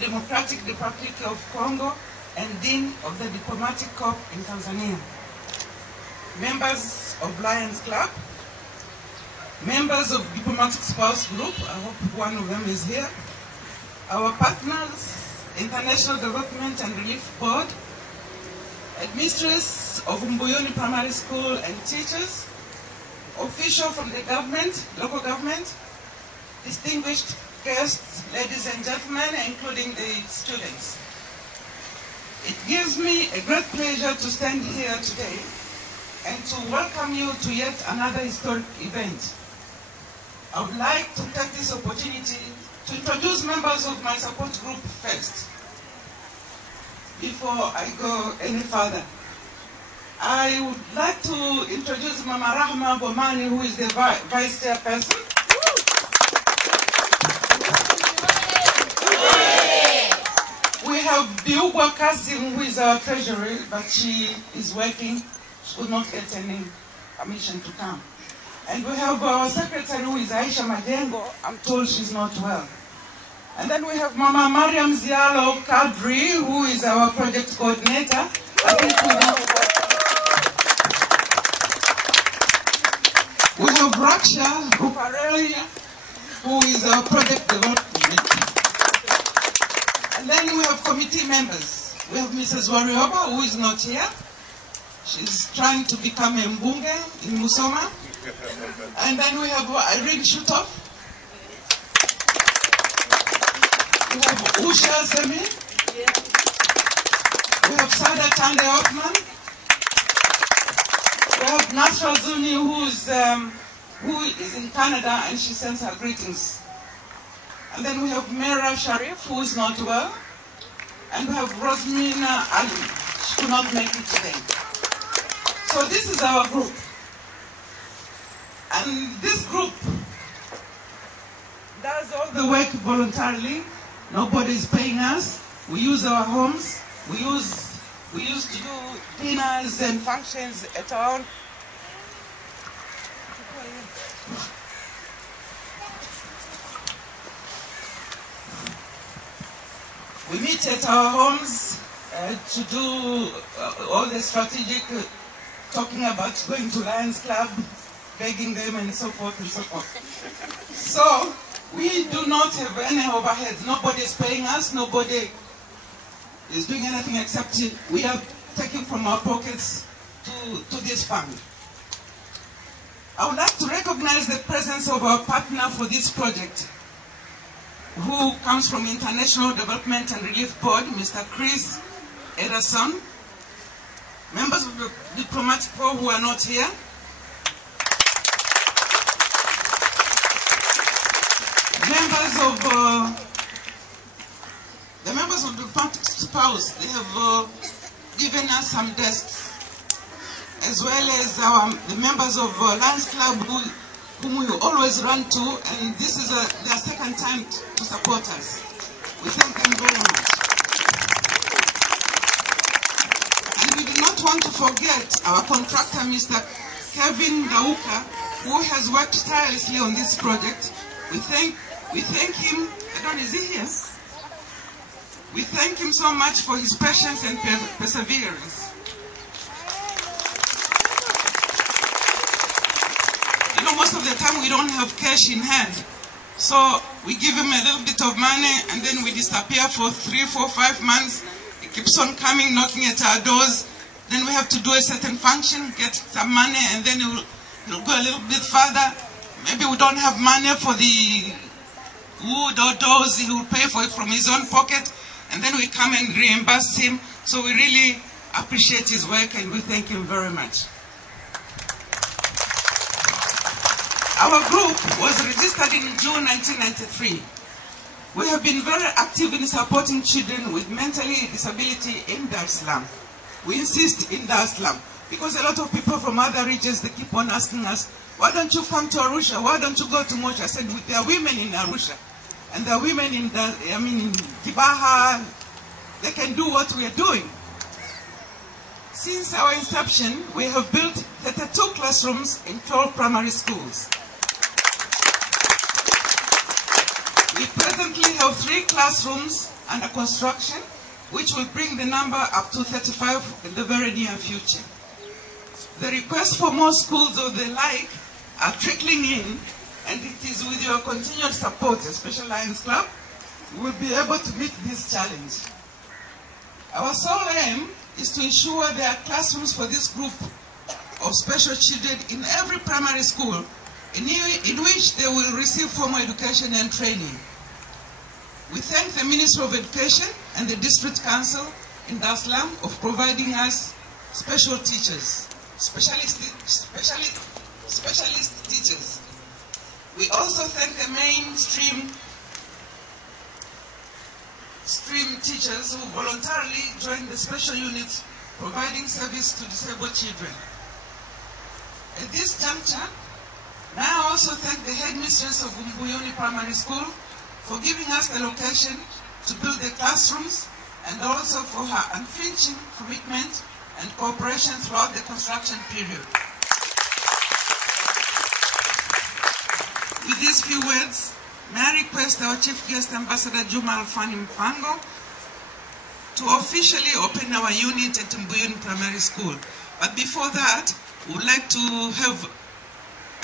Democratic Republic of Congo and Dean of the Diplomatic Corps in Tanzania. Members of Lions Club, members of Diplomatic Spouse Group, I hope one of them is here, our partners, International Development and Relief Board, administrators of Mbuyuni Primary School and teachers, officials from the government, local government, distinguished guests, ladies and gentlemen, including the students. It gives me a great pleasure to stand here today and to welcome you to yet another historic event. I would like to take this opportunity to introduce members of my support group first. Before I go any further, I would like to introduce Mama Rahma Bomani, who is the Vice Chairperson. We have Biugwa Kasim, who is our treasurer, but she is working. She could not get any permission to come. And we have our secretary, who is Aisha Majengo. I'm told she's not well. And then we have Mama Mariam Zialo Kadri, who is our project coordinator. We have Raksha Ruparelia, who is our project development. And then we have committee members. We have Mrs. Warioba, who is not here. She's trying to become a Mbunge in Musoma. And then we have Irene Shutov. We have Usha Semi. We have Sada Tande Hoffman. We have Nasra Zuni, who is in Canada, and she sends her greetings. And then we have Mera Sharif, who is not well. And we have Rosmina Ali. She could not make it today. So this is our group. And this group does all the work voluntarily. Nobody is paying us. We use our homes. We used to do dinners and functions at our own. We meet at our homes to do all the strategic talking about going to Lions Club, begging them and so forth and so forth. So we do not have any overheads. Nobody is paying us. Nobody is doing anything except we are taking from our pockets to this fund. I would like to recognize the presence of our partner for this project, who comes from International Development and Relief Board, Mr. Chris Ederson. Members of the Diplomatic Corps who are not here. The members of the Diplomatic Spouse, they have given us some desks, as well as the members of Lions Club whom we always run to, and this is their second time to support us. We thank them very much. And we do not want to forget our contractor, Mr. Kevin Gauka, who has worked tirelessly on this project. We thank him. I don't know, is he here? We thank him so much for his patience and perseverance. You know, most of the time we don't have cash in hand. So we give him a little bit of money and then we disappear for 3, 4, 5 months. He keeps on coming, knocking at our doors. Then we have to do a certain function, get some money, and then he'll go a little bit further. Maybe we don't have money for the wood or doors. He will pay for it from his own pocket. And then we come and reimburse him. So we really appreciate his work and we thank him very much. Our group was registered in June 1993. We have been very active in supporting children with mental disability in Dar es Salaam. We insist in Dar es Salaam because a lot of people from other regions, they keep on asking us, why don't you come to Arusha? Why don't you go to Mocha? I said, there are women in Arusha. And there are women in Kibaha. They can do what we are doing. Since our inception, we have built 32 classrooms in 12 primary schools. We presently have 3 classrooms under construction, which will bring the number up to 35 in the very near future. The requests for more schools or the like are trickling in, and it is with your continued support, especially Lions Club, we will be able to meet this challenge. Our sole aim is to ensure there are classrooms for this group of special children in every primary school in which they will receive formal education and training. We thank the Ministry of Education and the District Council in Salaam of providing us special teachers, specialist teachers. We also thank the mainstream teachers who voluntarily joined the special units providing service to disabled children. At this juncture, may I also thank the headmistress of Mbuyuni Primary School for giving us the location to build the classrooms, and also for her unflinching commitment and cooperation throughout the construction period. With these few words, may I request our Chief Guest Ambassador Juma Alfani Mpango to officially open our unit at Mbuyuni Primary School. But before that, we would like to have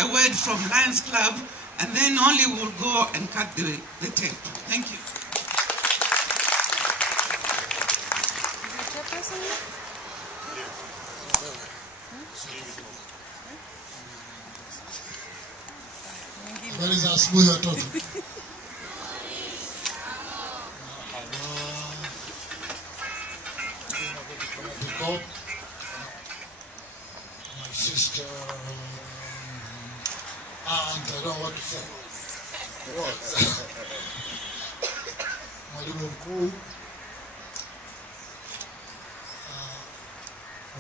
a word from Lions Club, and then only we'll go and cut the tape. Thank you. Where is asubuhi watoto? My sister, aunt, I don't know what to say. Mwalimu mkuu,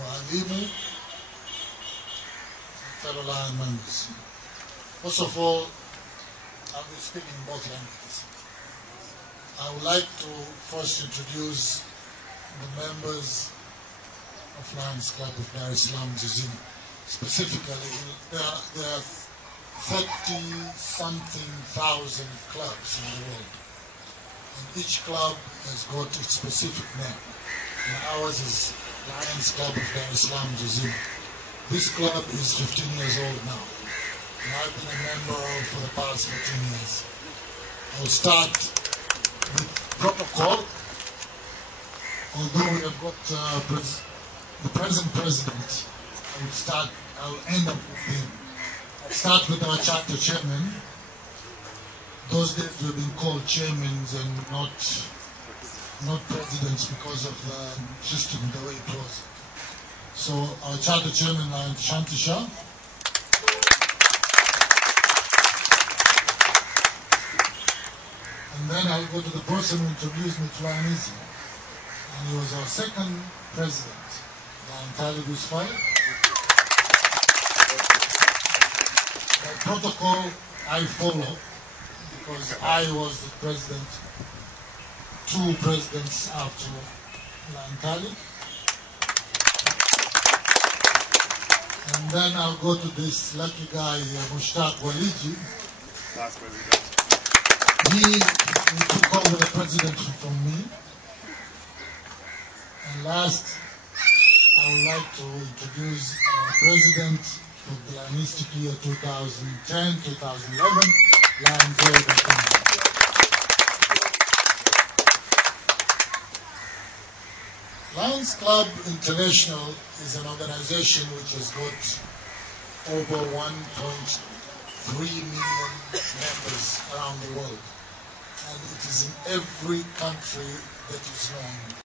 walimu, fellow Lion members. First of all, I'll be speaking both languages. I would like to first introduce the members of Lions Club of Dar es Salaam, MichuziBlog. Specifically, there are 30-something thousand clubs in the world. And each club has got its specific name. And ours is Lions Club of Dar es Salaam, MichuziBlog. This club is 15 years old now. And I've been a member for the past 14 years. I'll start with protocol. Although we have got the present president, I'll end up with him. I'll start with our chapter chairman. Those days we've been called chairmen and not presidents because of the system, the way it was. So our charter chairman, Shantisha. And then I'll go to the person who introduced me to Lionism. And he was our second president, Lion Busfire. By protocol, I follow, because I was the president, 2 presidents after Lion. And then I'll go to this lucky guy, Mushtaq Waliji. Last president. He took over the presidency from me. And last, I would like to introduce our president for the Lionistic year 2010-2011, Lion Zoe. Lions Club International is an organization which has got over 1.3 million members around the world. And it is in every country that is known.